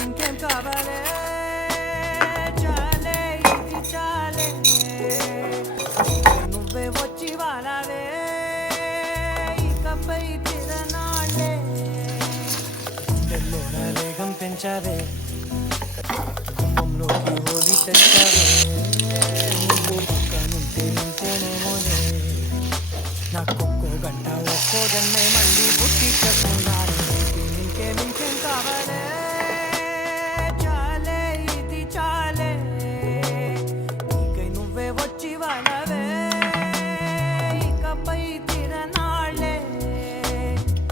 ఇంకేం కావాలే చాలే ఇది చాలే నువ్వే వచ్చి వాడాలే ఇకపై తిరనాళ్ళే గుండెల్లోన వేగం పెంచావే గుమ్మంలోకి హోలీ తెచ్చావే నువ్వు పక్కనుంటే నింతేనేమోనే నాకొక్కో గంట ఒక్కో జన్మే మళ్ళీ